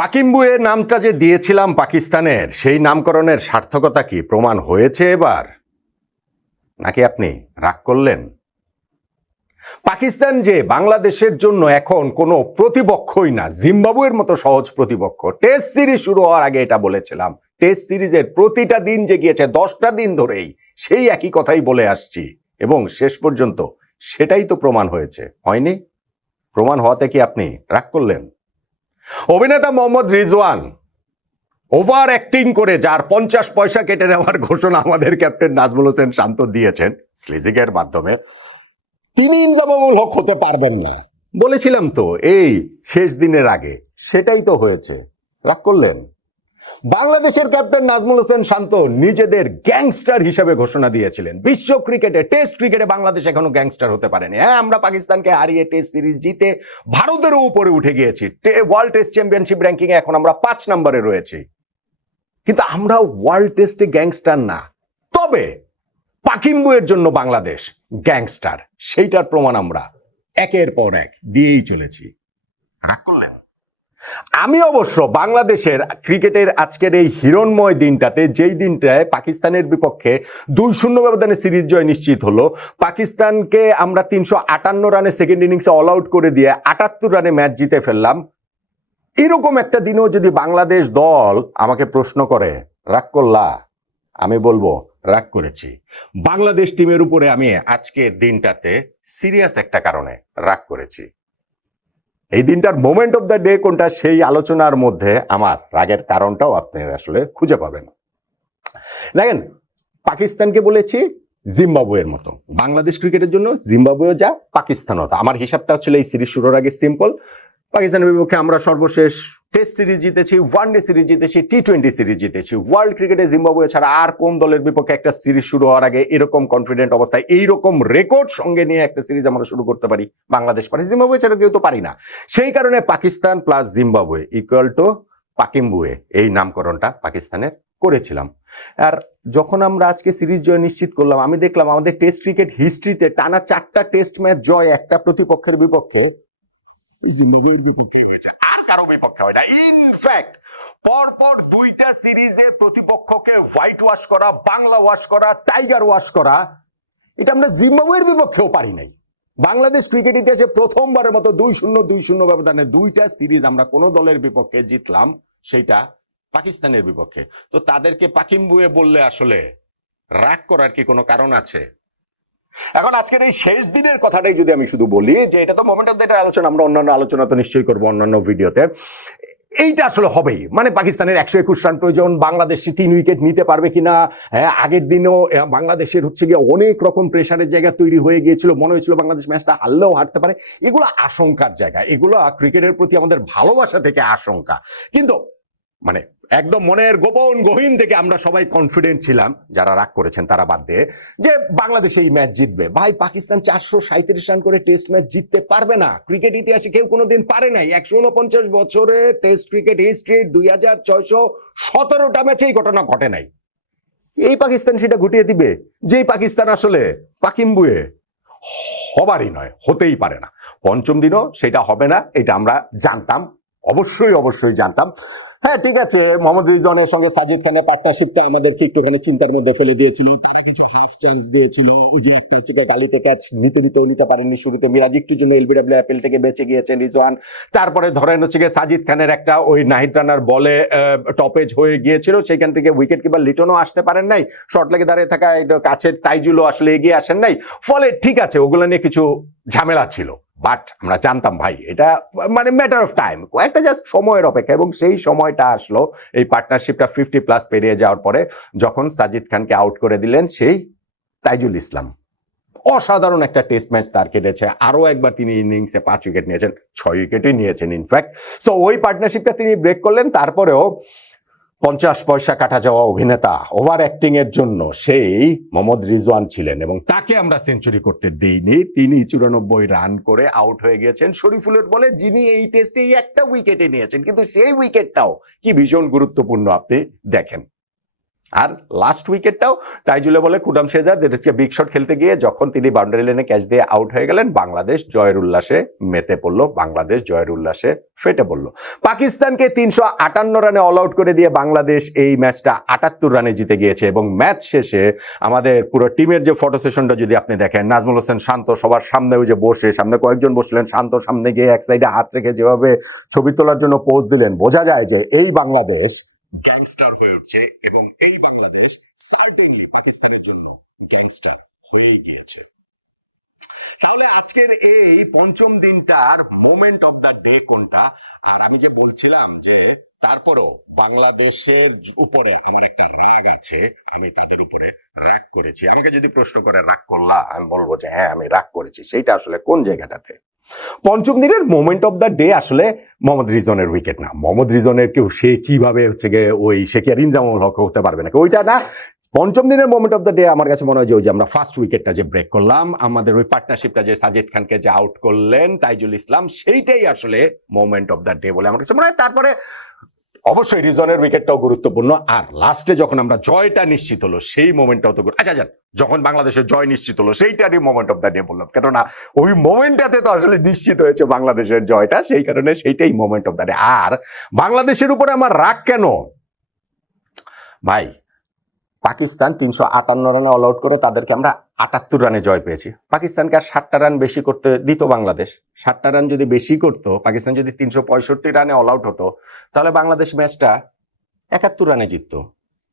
পাকিম্বুয়ে নামটা যে দিয়েছিলাম পাকিস্তানের, সেই নামকরণের সার্থকতা কি প্রমাণ হয়েছে এবার, নাকি আপনি রাগ করলেন? পাকিস্তান যে বাংলাদেশের জন্য এখন কোনো প্রতিপক্ষই না, জিম্বাবুয়ের মতো সহজ প্রতিপক্ষ। টেস্ট সিরিজ শুরু হওয়ার আগে এটা বলেছিলাম। টেস্ট সিরিজের প্রতিটা দিন যে গিয়েছে 10টা দিন ধরেই সেই একই কথাই বলে আসছি, এবং শেষ পর্যন্ত সেটাই তো প্রমাণ হয়েছে, হয়নি? প্রমাণ হওয়াতে কি আপনি রাগ করলেন? অভিনেতা মোহাম্মদ রিজওয়ান ওভার অ্যাক্টিং করে যার 50 পয়সা কেটে নেওয়ার ঘোষণা আমাদের ক্যাপ্টেন নাজমুল হোসেন শান্ত দিয়েছেন স্লেজিংয়ের মাধ্যমে, তিনি ইনজামামুল হক হতে পারবেন না বলেছিলাম তো এই শেষ দিনের আগে, সেটাই তো হয়েছে। রাগ করলেন? বাংলাদেশের ক্যাপ্টেন নাজমুল হোসেন শান্ত নিজেদের গ্যাংস্টার হিসেবে ঘোষণা দিয়েছিলেন। বিশ্ব ক্রিকেটে, টেস্ট ক্রিকেটে বাংলাদেশ এখনো গ্যাংস্টার হতে পারেনি। হ্যাঁ, আমরা পাকিস্তানকে হারিয়ে টেস্ট সিরিজ জিতে ভারতেরও উপরে উঠে গিয়েছি। ওয়ার্ল্ড টেস্ট চ্যাম্পিয়নশিপ র্যাঙ্কিংয়ে এখন আমরা 5 নম্বরে রয়েছি, কিন্তু আমরা ওয়ার্ল্ড টেস্টে গ্যাংস্টার না। তবে পাকিম্বুয়ের জন্য বাংলাদেশ গ্যাংস্টার, সেইটার প্রমাণ আমরা একের পর এক দিয়েই চলেছি। রাগ করলেন? আমি অবশ্য বাংলাদেশের ক্রিকেটের আজকের এই হিরণময় দিনটাতে, যেই দিনটায় পাকিস্তানের বিপক্ষে 2-0 ব্যবধানে সিরিজ জয় নিশ্চিত হলো, পাকিস্তানকে আমরা 358 রানে সেকেন্ড ইনিংসে অল আউট করে দিয়ে 78 রানে ম্যাচ জিতে ফেললাম, এরকম একটা দিনেও যদি বাংলাদেশ দল আমাকে প্রশ্ন করে রাগ করলা, আমি বলবো রাগ করেছি। বাংলাদেশ টিমের উপরে আমি আজকের দিনটাতে সিরিয়াস একটা কারণে রাগ করেছি। এই দিনটার মোমেন্ট অফ দ্য ডে কোনটা, সেই আলোচনার মধ্যে আমার রাগের কারণটাও আপনি আসলে খুঁজে পাবেন। দেখেন, পাকিস্তানকে বলেছি জিম্বাবুয়ের মতো, বাংলাদেশ ক্রিকেটের জন্য জিম্বাবুয়ে যা, পাকিস্তানও তা। আমার হিসাবটা ছিল এই সিরিজ শুরুর আগে সিম্পল। পাকিস্তানের বিপক্ষে আমরা সর্বশেষ টেস্ট সিরিজ জিতেছি, ওয়ানডে সিরিজ জিতেছি, টি20 সিরিজ জিতেছি। ওয়ার্ল্ড ক্রিকেটে জিম্বাবুয়ে ছাড়া আর কোন দলের বিপক্ষে একটা সিরিজ শুরু হওয়ার আগে এরকম কনফিডেন্ট অবস্থায় এইরকম রেকর্ড সঙ্গে নিয়ে একটা সিরিজ আমরা শুরু করতে পারি? বাংলাদেশ পারে, জিম্বাবুয়ে ছাড়া কেউ তো পারি না। সেই কারণে Pakistan plus Zimbabwe equal to পাকিম্বুয়ে, এই নামকরণটা পাকিস্তানের করেছিলাম। আর যখন আমরা আজকে সিরিজ জয় নিশ্চিত করলাম, আমি দেখলাম আমাদের টেস্ট ক্রিকেট হিস্ট্রিতে টানা 4টা টেস্ট ম্যাচ জয় একটা প্রতিপক্ষের বিপক্ষে ওই জিম্বাবুয়ের বিপক্ষেই হয়েছে, আর কারো বিপক্ষে হয় না। ইনফ্যাক্ট পরপর 2টা সিরিজে প্রতিপক্ষকে হোয়াইট ওয়াশ করা, বাংলা ওয়াশ করা, টাইগার ওয়াশ করা, এটা আমরা জিম্বাবুয়ের বিপক্ষেও পারি নাই। বাংলাদেশ ক্রিকেট ইতিহাসে প্রথমবারের মতো 2-0 ব্যবধানে 2টা সিরিজ আমরা কোনো দলের বিপক্ষে জিতলাম, সেইটা পাকিস্তানের বিপক্ষে। তো তাদেরকে পাকিম্বুয়ে বললে আসলে রাগ করার কি কোনো কারণ আছে? এখন আজকের এই শেষ দিনের কথাটাই যদি আমি শুধু বলি, যে এটা তো মোমেন্ট অফ দ্য ডের আলোচনা, আমরা অন্যান্য আলোচনা তো নিশ্চয়ই করবো অন্যান্য ভিডিওতে। এইটা আসলে হবেই, মানে পাকিস্তানের 121 রান প্রয়োজন, বাংলাদেশ 3 উইকেট নিতে পারবে কিনা। হ্যাঁ, আগের দিনও বাংলাদেশের হচ্ছে গিয়ে অনেক রকম প্রেশারের জায়গা তৈরি হয়ে গিয়েছিল, মনে হয়েছিল বাংলাদেশ ম্যাচটা হারলেও হারতে পারে। এগুলো আশঙ্কার জায়গা, এগুলো ক্রিকেটের প্রতি আমাদের ভালোবাসা থেকে আশঙ্কা। কিন্তু মানে একদম মনের গোপন গহীন থেকে আমরা সবাই কনফিডেন্ট ছিলাম, যারা রাগ করেছেন তারা বাদ দিয়ে, যে বাংলাদেশ এই ম্যাচ জিতবে। ভাই, পাকিস্তান 437 রান করে টেস্ট ম্যাচ জিততে পারবে না। ক্রিকেট ইতিহাসে কেউ কোনোদিন পারে নাই। 149 বছরে টেস্ট ক্রিকেট হিস্ট্রি 2617টা ম্যাচে এই ঘটনা ঘটে নাই। এই পাকিস্তান সেটা ঘটিয়ে দিবে? যেই পাকিস্তান আসলে পাকিম্বুয়ে হবারই নয়, হতেই পারে না। পঞ্চম দিনও সেটা হবে না, এটা আমরা জানতাম, অবশ্যই জানতাম। হ্যাঁ, ঠিক আছে, মোহাম্মদ রিজওয়ানের সঙ্গে সাজিদ খানের পার্টনারশিপটা আমাদেরকে একটুখানি চিন্তার মধ্যে ফেলে দিয়েছিল। তারা কিছু হাফ চান্স দিয়েছিল, ওই যে একটা হচ্ছে গালিতে ক্যাচ নিতেও নিতে পারেননি শুরুতে। মিরাজ একটুর জন্য এলবিডব্লিউ অ্যাপেল থেকে বেঁচে গিয়েছেন রিজওয়ান। তারপরে ধরেন হচ্ছে সাজিদ খানের একটা ওই নাহিদ রানার বলে টপেজ হয়ে গিয়েছিল, সেইখান থেকে উইকেট কিপার লিটনও আসতে পারেন নাই, শর্ট লেগে দাঁড়িয়ে থাকা কাছের তাইজুলও আসলে এগিয়ে আসেন নাই। ফলে ঠিক আছে, ওগুলো নিয়ে কিছু ঝামেলা ছিল, বাট আমরা জানতাম ভাই এটা মানে ম্যাটার অফ টাইম, কয়েকটা জাস্ট সময়ের অপেক্ষা। এবং সেই সময়টা আসলো এই পার্টনারশিপটা 50+ পেরিয়ে যাওয়ার পরে, যখন সাজিদ খানকে আউট করে দিলেন সেই তাইজুল ইসলাম। অসাধারণ একটা টেস্ট ম্যাচ তার কেটেছে, আরো একবার তিনি ইনিংসে 5 উইকেট নিয়েছেন, 6 উইকেটই নিয়েছেন ইনফ্যাক্ট। সো ওই পার্টনারশিপটা তিনি ব্রেক করলেন। তারপরেও 50 পয়সা কাটা যাওয়া অভিনেতা ওভার অ্যাক্টিং এর জন্য সেই মোহাম্মদ রিজওয়ান ছিলেন, এবং তাকে আমরা সেঞ্চুরি করতে দেইনি। তিনি 94 রান করে আউট হয়ে গিয়েছেন শরীফুলের বলে, যিনি এই টেস্টে একটা উইকেটে নিয়েছেন। কিন্তু সেই উইকেটটাও কি ভীষণ গুরুত্বপূর্ণ আপনি দেখেন। আর লাস্ট উইকেটটাও তাইজুলে বলে কুডাম শেজাদ, যেটা হচ্ছে বিগ শট খেলতে গিয়ে যখন তিনি বাউন্ডারি লাইনে ক্যাচ দিয়ে আউট হয়ে গেলেন, বাংলাদেশ জয়ের উল্লাসে মেতে পড়লো, বাংলাদেশ জয়ের উল্লাসে ফেটে পড়লো। পাকিস্তানকে 358 রানে অল আউট করে দিয়ে বাংলাদেশ এই ম্যাচটা 78 রানে জিতে গিয়েছে। এবং ম্যাচ শেষে আমাদের পুরো টিমের যে ফটো সেশনটা যদি আপনি দেখেন, নাজমুল হোসেন শান্ত সবার সামনে ওই যে বসে, সামনে কয়েকজন বসলেন, শান্ত সামনে গিয়ে এক সাইডে হাত রেখে যেভাবে ছবি তোলার জন্য পোজ দিলেন, বোঝা যায় যে এই বাংলাদেশ গ্যাংস্টার হয়ে উঠছে এবং এই বাংলাদেশ সার্টেনলি পাকিস্তানের জন্য গ্যাংস্টার হয়েই গিয়েছে। তাহলে আজকের এই পঞ্চম দিনটার মোমেন্ট অফ দ্য ডে কোনটা? আর আমি যে বলছিলাম যে তারপরও বাংলাদেশের উপরে আমার একটা রাগ আছে, আমি তাদের উপরে রাগ করেছি। আমাকে যদি প্রশ্ন করে রাগ করলা, আমি বলবো যে হ্যাঁ আমি রাগ করেছি। সেইটা আসলে কোন জায়গাটাতে? পঞ্চম দিনের মোমেন্ট অফ দ্য ডে আসলে মোহাম্মদ রিজনের উইকেট না। মোহাম্মদ রিজনের কেউ সে কিভাবে হচ্ছে গিয়ে ওই সে কি আর ইনজামুল হক হতে পারবে নাকি, ওইটা না। পঞ্চম দিনের মোমেন্ট অফ দ্য ডে আমার কাছে মনে হয় যে ওই যে আমরা ফার্স্ট উইকেটটা যে ব্রেক করলাম, আমাদের ওই পার্টনারশিপটা যে সাজিদ খানকে যে আউট করলেন তাইজুল ইসলাম, সেইটাই আসলে মোমেন্ট অফ দ্য ডে বলে আমার কাছে মনে হয়। তারপরে অবশ্যই রিজনের উইকেটটাও গুরুত্বপূর্ণ, আর লাস্টে যখন আমরা জয়টা নিশ্চিত হলো সেই মোমেন্টটাও তো আচ্ছা যখন বাংলাদেশের জয় নিশ্চিত হলো সেইটারই মোমেন্ট অফ দ্য ডে বললাম, কেননা ওই মোমেন্টটাতে তো আসলে নিশ্চিত হয়েছে বাংলাদেশের জয়টা, সেই কারণে সেইটাই মোমেন্ট অফ দ্য ডে। আর বাংলাদেশের উপরে আমার রাগ কেন ভাই? পাকিস্তান 358 রানে অল আউট করে তাদেরকে আমরা 78 রানে জয় পেয়েছি। পাকিস্তানকে আর 60টা রান বেশি করতে দিত বাংলাদেশ। 60টা রান যদি বেশি করতো, পাকিস্তান যদি 365 রানে অল আউট হতো, তাহলে বাংলাদেশ ম্যাচটা 71 রানে জিততো।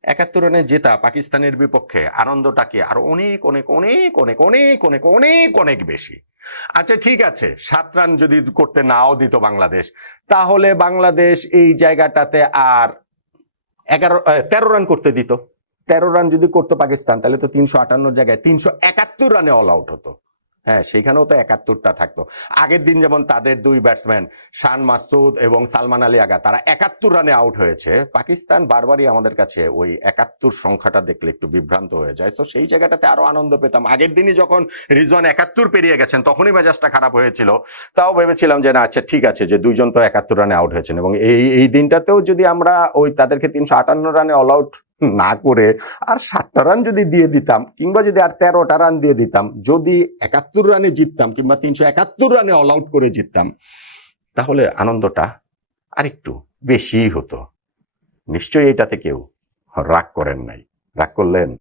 71 রানে জেতা পাকিস্তানের বিপক্ষে আনন্দটাকে আরো অনেক অনেক অনেক অনেক অনেক অনেক অনেক অনেক বেশি। আচ্ছা ঠিক আছে, 7 রান যদি করতে নাও দিত বাংলাদেশ, তাহলে বাংলাদেশ এই জায়গাটাতে আর 13 রান করতে দিত। 13 রান যদি করতো পাকিস্তান, তাহলে তো 358 জায়গায় 371 রানে অল আউট হতো। হ্যাঁ, সেখানেও তো 71টা থাকতো। আগের দিন যেমন তাদের দুই ব্যাটসম্যান শান মাসুদ এবং সালমান আলী আগা, তারা 71 রানে আউট হয়েছে। পাকিস্তান বারবারই আমাদের কাছে ওই 71 সংখ্যাটা দেখলে একটু বিভ্রান্ত হয়ে যায়। তো সেই জায়গাটাতে আরো আনন্দ পেতাম। আগের দিনই যখন রিজওয়ান 71 পেরিয়ে গেছেন, তখনই মেজাজটা খারাপ হয়েছিল। তাও ভেবেছিলাম যে না আচ্ছা ঠিক আছে, যে দুইজন তো 71 রানে আউট হয়েছেন, এবং এই দিনটাতেও যদি আমরা ওই তাদেরকে 358 রানে অল আউট না করে আর 60টা রান যদি দিয়ে দিতাম, কিংবা যদি আর 13টা রান দিয়ে দিতাম, যদি 71 রানে জিততাম কিংবা 371 রানে অল আউট করে জিততাম, তাহলে আনন্দটা আরেকটু বেশি হতো। নিশ্চয়ই এটাতে কেউ রাগ করেন নাই। রাগ করলেন?